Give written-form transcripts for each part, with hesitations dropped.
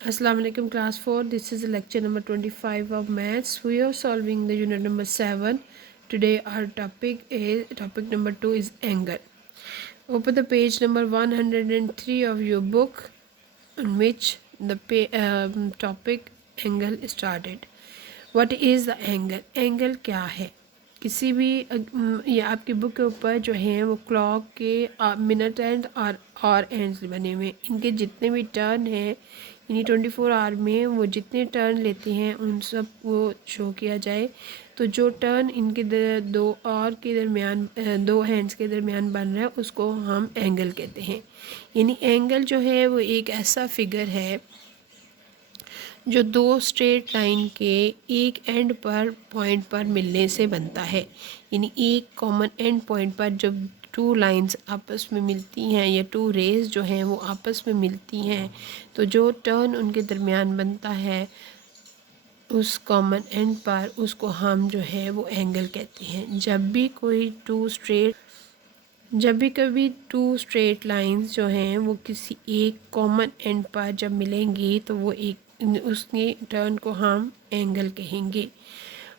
Assalamu alaikum class 4. This is lecture number 25 of maths. We are solving the unit number 7. Today our topic number 2 is angle. Open the page number 103 of your book on which the topic angle started. What is the angle? Angle क्या है? किसी भी ये आपकी book के ऊपर जो है वो क्लॉक के मिनट एंड और एंड्स बने हुए हैं। इनके जितने भी टर्न हैं यानी 24 आवर में वो जितने टर्न लेते हैं उन सब को शो किया जाए। तो जो टर्न इनके दो और के दरमियान दो हैंड्स के दरमियान बन रहा है उसको हम एंगल कहते हैं। यानी एंगल जो है वो एक ऐसा फिगर है जो दो स्ट्रेट लाइन के एक एंड पर पॉइंट पर मिलने से बनता है। यानी एक कॉमन एंड पॉइंट पर जब टू लाइंस आपस में मिलती हैं या टू रेज जो हैं वो आपस में मिलती हैं तो जो टर्न उनके दरमियान बनता है उस कॉमन एंड पर उसको हम जो है वो एंगल कहते हैं। जब भी कभी टू स्ट्रेट लाइंस जो हैं वो किसी एक कॉमन एंड पर जब मिलेंगी तो वो एक उसके टर्न को हम एंगल कहेंगे।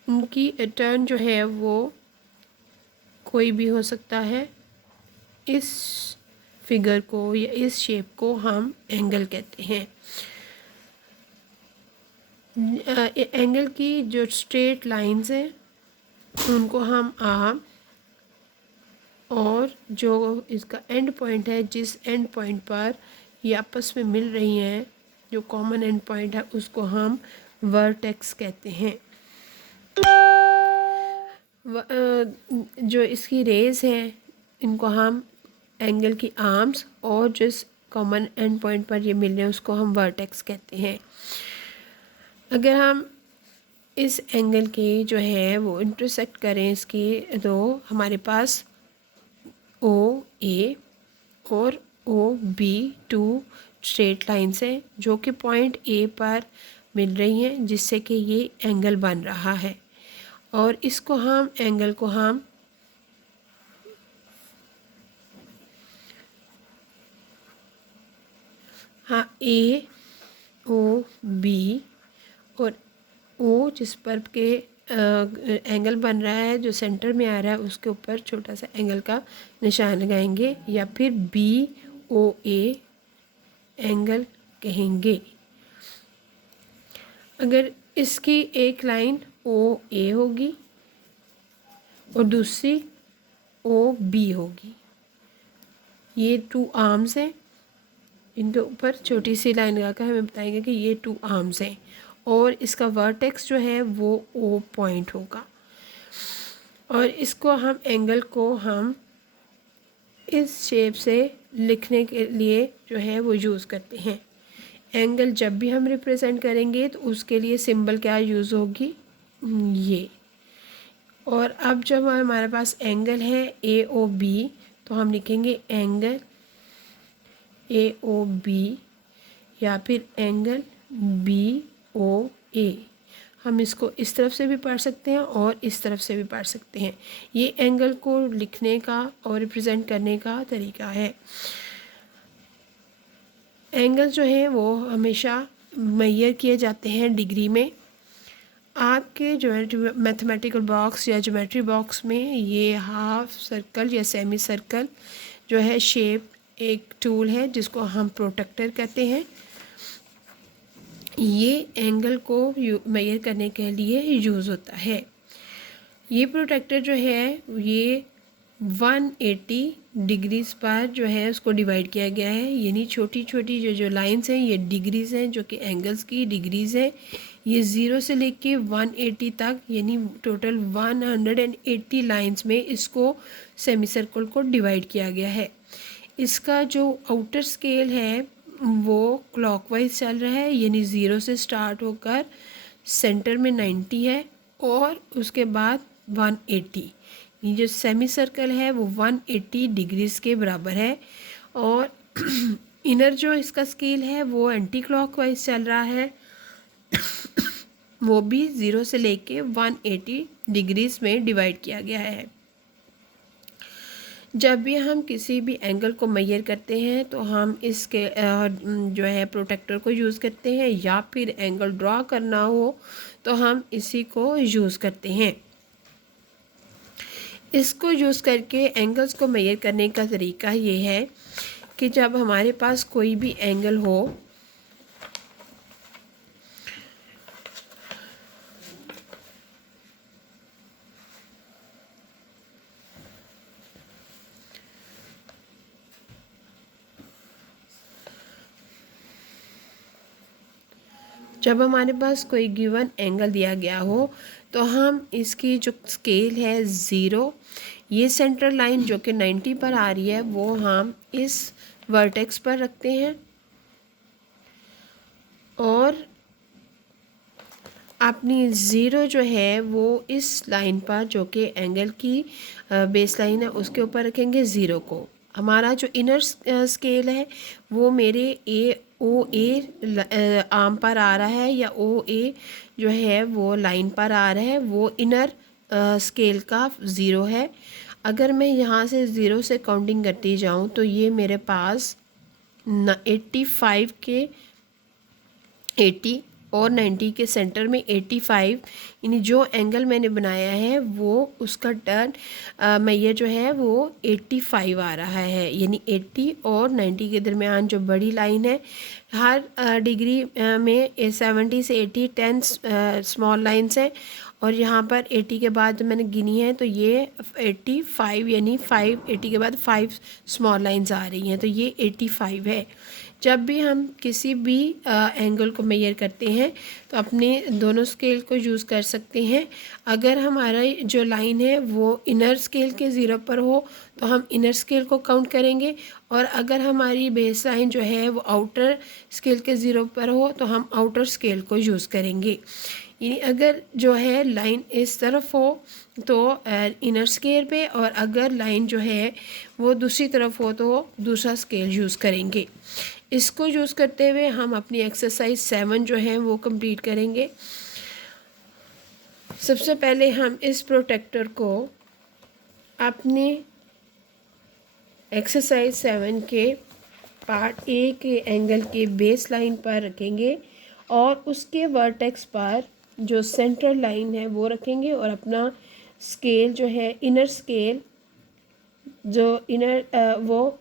उनकी टर्न जो है वो कोई भी हो सकता है। इस फिगर को या इस शेप को हम एंगल कहते हैं। एंगल की जो स्ट्रेट लाइंस हैं उनको हम आर्म और जो इसका एंड पॉइंट है जिस एंड पॉइंट पर ये आपस में मिल रही हैं जो कॉमन एंड पॉइंट है उसको हम वर्टेक्स कहते हैं। जो इसकी रेज है इनको हम एंगल की आर्म्स और जिस कॉमन एंड पॉइंट पर ये मिल रहे हैं उसको हम वर्टेक्स कहते हैं। अगर हम इस एंगल के जो है वो इंटरसेक्ट करें इसकी तो हमारे पास ओ ए और O B two straight lines हैं जो कि पॉइंट ए पर मिल रही हैं जिससे कि ये एंगल बन रहा है। और इसको हम एंगल को हम ए ओ बी और ओ जिस पर के एंगल बन रहा है जो सेंटर में आ रहा है उसके ऊपर छोटा सा एंगल का निशान लगाएंगे या फिर बी ओ ए एंगल कहेंगे। अगर इसकी एक लाइन ओ ए होगी और दूसरी ओ बी होगी, ये टू आर्म्स हैं, इनके ऊपर छोटी सी लाइन लगाकर हमें बताएंगे कि ये टू आर्म्स हैं और इसका वर्टेक्स जो है वो ओ पॉइंट होगा। और इसको हम एंगल को हम इस शेप से लिखने के लिए जो है वो यूज़ करते हैं। एंगल जब भी हम रिप्रेजेंट करेंगे तो उसके लिए सिंबल क्या यूज़ होगी, ये। और अब जब हमारे पास एंगल है ए ओ बी तो हम लिखेंगे एंगल ए ओ बी या फिर एंगल बी ओ ए। हम इसको इस तरफ से भी पढ़ सकते हैं और इस तरफ से भी पढ़ सकते हैं। ये एंगल को लिखने का और रिप्रेजेंट करने का तरीका है। एंगल जो है वो हमेशा मेजर किए जाते हैं डिग्री में। आपके जो मैथमेटिकल बॉक्स या ज्योमेट्री बॉक्स में ये हाफ सर्कल या सेमी सर्कल जो है शेप एक टूल है जिसको हम प्रोट्रैक्टर कहते हैं। ये एंगल को मेजर करने के लिए यूज़ होता है। ये प्रोट्रैक्टर जो है ये 180 डिग्रीज पर जो है उसको डिवाइड किया गया है। यानी छोटी छोटी जो लाइंस हैं ये डिग्रीज़ हैं जो कि एंगल्स की डिग्रीज़ हैं। ये 0 से लेके 180 तक यानी टोटल 180 लाइंस में इसको सेमी सर्कल को डिवाइड किया गया है। इसका जो आउटर स्केल है वो क्लॉकवाइज चल रहा है यानी 0 से स्टार्ट होकर सेंटर में 90 है और उसके बाद 180। ये जो सेमी सर्कल है वो 180 डिग्रीज़ के बराबर है। और इनर जो इसका स्केल है वो एंटी क्लॉकवाइज चल रहा है, वो भी 0 से लेके 180 डिग्रीज़ में डिवाइड किया गया है। जब भी हम किसी भी एंगल को मेजर करते हैं तो हम इसके जो है प्रोटेक्टर को यूज़ करते हैं, या फिर एंगल ड्रॉ करना हो तो हम इसी को यूज़ करते हैं। इसको यूज़ करके एंगल्स को मेजर करने का तरीका ये है कि जब हमारे पास कोई भी एंगल हो, जब हमारे पास कोई गिवन एंगल दिया गया हो तो हम इसकी जो स्केल है 0, ये सेंटर लाइन जो कि 90 पर आ रही है वो हम इस वर्टेक्स पर रखते हैं, और अपनी 0 जो है वो इस लाइन पर जो कि एंगल की बेस लाइन है उसके ऊपर रखेंगे 0 को। हमारा जो इनर स्केल है वो मेरे ए आर्म पर आ रहा है, या ओ ए जो है वो लाइन पर आ रहा है, वो इनर स्केल का 0 है। अगर मैं यहाँ से 0 से काउंटिंग करती जाऊँ तो ये मेरे पास 85 के 80 और 90 के सेंटर में 85, यानी जो एंगल मैंने बनाया है वो उसका टर्न मैयर जो है वो 85 आ रहा है, यानी 80 और 90 के दरमियान जो बड़ी लाइन है, हर डिग्री में 70 से 80 10 स्मॉल लाइंस हैं, और यहाँ पर 80 के बाद मैंने गिनी है तो ये 85, यानी 80 के बाद 5 स्मॉल लाइंस आ रही हैं, तो ये 85 है। जब भी हम किसी भी एंगल को मेजर करते हैं तो अपने दोनों स्केल को यूज़ कर सकते हैं। अगर हमारा जो लाइन है वो इनर स्केल के 0 पर हो तो हम इनर स्केल को काउंट करेंगे, और अगर हमारी बेस लाइन जो है वो आउटर स्केल के 0 पर हो तो हम आउटर स्केल को यूज़ करेंगे। यानी अगर जो है लाइन इस तरफ हो तो इनर स्केल पे, और अगर लाइन जो है वो दूसरी तरफ हो तो दूसरा स्केल यूज़ करेंगे। इसको यूज़ करते हुए हम अपनी एक्सरसाइज 7 जो है वो कंप्लीट करेंगे। सबसे पहले हम इस प्रोटेक्टर को अपने एक्सरसाइज 7 के पार्ट ए के एंगल के बेस लाइन पर रखेंगे, और उसके वर्टेक्स पर जो सेंट्रल लाइन है वो रखेंगे, और अपना स्केल जो है इनर स्केल जो वो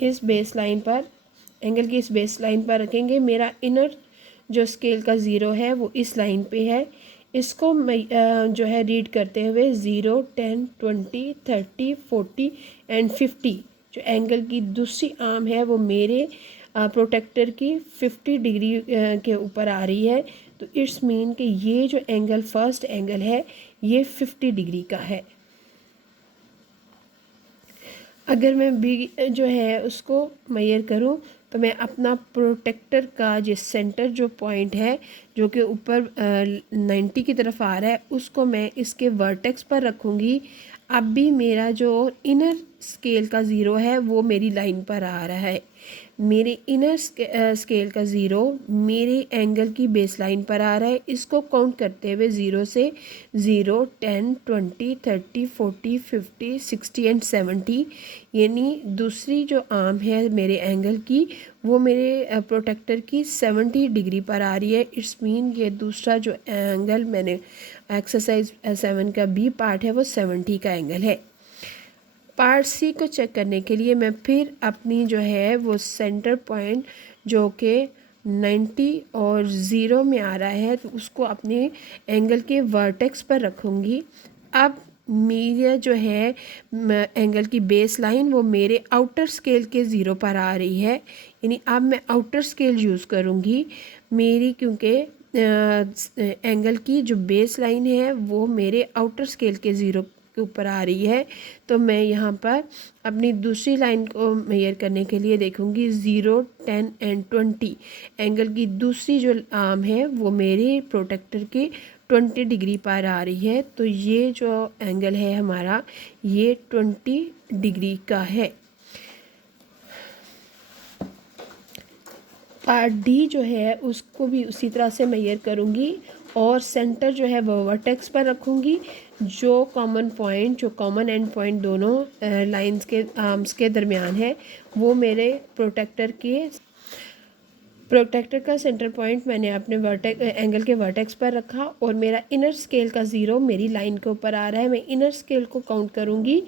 इस बेस लाइन पर, एंगल की इस बेस लाइन पर रखेंगे। मेरा इनर जो स्केल का 0 है वो इस लाइन पे है। इसको मैं जो है रीड करते हुए 0 10 20 30 40 एंड 50 जो एंगल की दूसरी आर्म है वो मेरे प्रोटेक्टर की 50 डिग्री के ऊपर आ रही है, तो इट्स मीन कि ये जो एंगल फर्स्ट एंगल है ये 50 डिग्री का है। अगर मैं बी जो है उसको मेजर करूं तो मैं अपना प्रोटेक्टर का जो सेंटर जो पॉइंट है जो कि ऊपर 90 की तरफ आ रहा है उसको मैं इसके वर्टेक्स पर रखूँगी। अब भी मेरा जो इनर स्केल का 0 है वो मेरी लाइन पर आ रहा है। मेरे इनर स्केल का 0 मेरे एंगल की बेस लाइन पर आ रहा है। इसको काउंट करते हुए 0 से 0 10 20 30 40 50 60 एंड 70, यानी दूसरी जो आर्म है मेरे एंगल की वो मेरे प्रोटेक्टर की 70 डिग्री पर आ रही है। इट्स मीन ये दूसरा जो एंगल मैंने एक्सरसाइज 7 का बी पार्ट है वो 70 का एंगल है। पार्ट सी को चेक करने के लिए मैं फिर अपनी जो है वो सेंटर पॉइंट जो कि 90 और 0 में आ रहा है तो उसको अपने एंगल के वर्टेक्स पर रखूँगी। अब मेरा जो है एंगल की बेस लाइन वो मेरे आउटर स्केल के 0 पर आ रही है, यानी अब मैं आउटर स्केल यूज़ करूँगी मेरी, क्योंकि एंगल की जो बेस लाइन है वो मेरे आउटर स्केल के 0 के ऊपर आ रही है। तो मैं यहाँ पर अपनी दूसरी लाइन को मेजर करने के लिए देखूँगी 0 10 एंड 20 एंगल की दूसरी जो आर्म है वो मेरे प्रोटेक्टर के 20 डिग्री पर आ रही है, तो ये जो एंगल है हमारा ये 20 डिग्री का है। पार्ट डी जो है उसको भी उसी तरह से मेजर करूँगी और सेंटर जो है वो वर्टेक्स पर रखूँगी। जो कॉमन पॉइंट, जो कॉमन एंड पॉइंट दोनों लाइंस के आर्म्स के दरमियान है, वो मेरे प्रोटेक्टर का सेंटर पॉइंट मैंने अपने एंगल के वर्टेक्स पर रखा और मेरा इनर स्केल का ज़ीरो मेरी लाइन के ऊपर आ रहा है। मैं इनर स्केल को काउंट करूँगी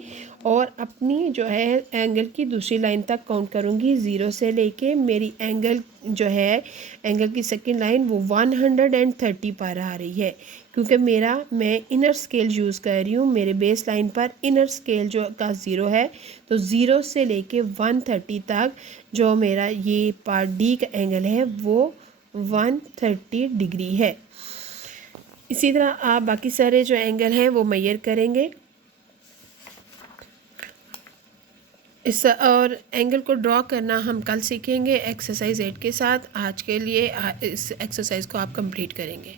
और अपनी जो है एंगल की दूसरी लाइन तक काउंट करूँगी। ज़ीरो से लेके मेरी एंगल जो है, एंगल की सेकंड लाइन वो 130 पर आ रही है, क्योंकि मैं इनर स्केल यूज़ कर रही हूँ। मेरे बेस लाइन पर इनर स्केल जो का ज़ीरो है, तो ज़ीरो से लेके 130 तक जो मेरा ये पार्ट डी का एंगल है वो 130 डिग्री है। इसी तरह आप बाकी सारे जो एंगल हैं वो मेजर करेंगे। इस और एंगल को ड्रॉ करना हम कल सीखेंगे एक्सरसाइज 8 के साथ। आज के लिए इस एक्सरसाइज को आप कंप्लीट करेंगे।